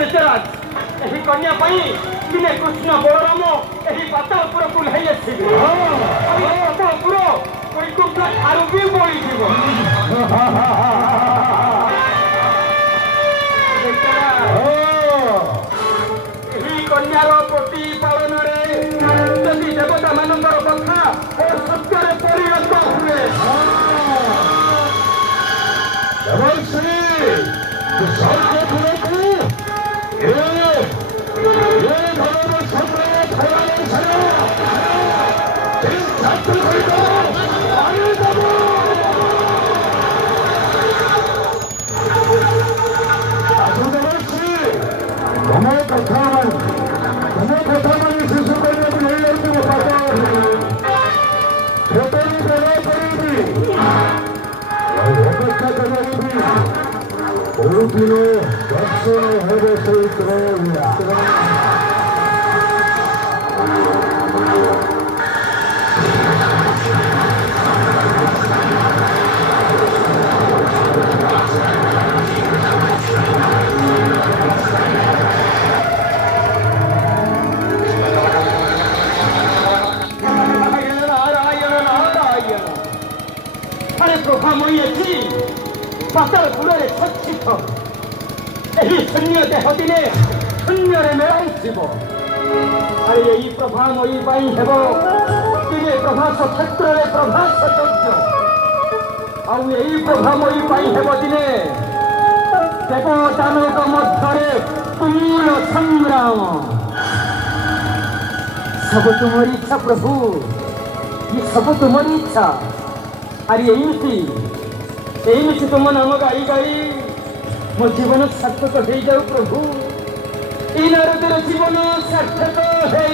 तेजराज यही कन्या दिने कृष्ण बलराम यही पातालपुर को लई आसवे पातालपुर वैकुंठ ठारू भी बोली कन्यार प्रतिपालन जदि देवता मानकर कथा सत्य परिणत हुए पातालपुर सचित शून्य देह दिने शून्य मेलाइब अरे यही प्रभामयी हेब दिने प्रभास क्षेत्र में प्रभास यज्ञ आई प्रभामयी हेब दिने देवदानव मध्य तुमुल संग्राम सब तुम्हारी इच्छा प्रभु ये सब तुम्हारी इच्छा अरे यही तुम नाम गाई गाई मो जीवन सार्थक हो जाऊ प्रभु ये नारदर जीवन सार्थक है।